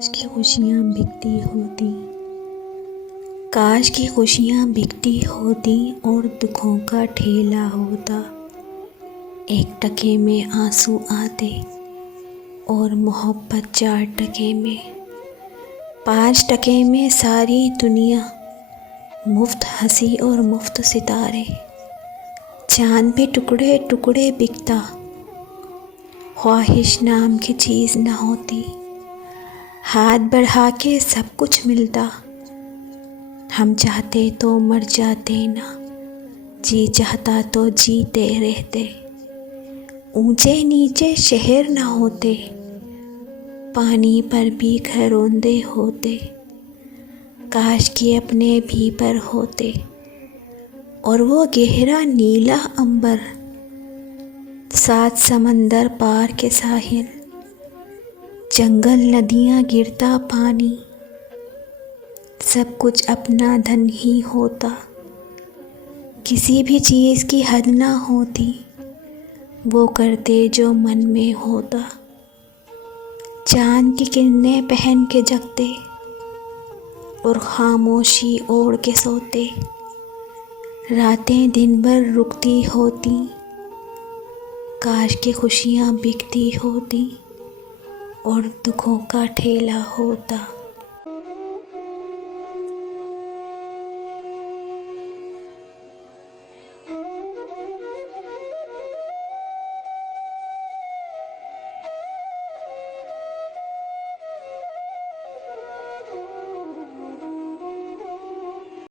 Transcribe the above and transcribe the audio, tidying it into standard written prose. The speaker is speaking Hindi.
काश की खुशियाँ बिकती होती, काश की खुशियाँ बिकती होती और दुखों का ठेला होता। 1 टके में आंसू आते और मोहब्बत 4 टके में, 5 टके में सारी दुनिया, मुफ्त हंसी और मुफ्त सितारे। चाँद भी टुकड़े टुकड़े बिकता, ख्वाहिश नाम की चीज़ न होती। हाथ बढ़ा के सब कुछ मिलता, हम चाहते तो मर जाते ना, जी चाहता तो जीते रहते। ऊंचे नीचे शहर न होते, पानी पर भी घरौंदे होते। काश कि अपने भी पर होते और वो गहरा नीला अंबर, 7 समंदर पार के साहिल, जंगल नदियाँ गिरता पानी, सब कुछ अपना धन ही होता। किसी भी चीज़ की हद ना होती, वो करते जो मन में होता। चाँद की किरणें पहन के जगते और खामोशी ओढ़ के सोते। रातें दिन भर रुकती होती, काश की खुशियाँ बिकती होती और दुखों का ठेला होता।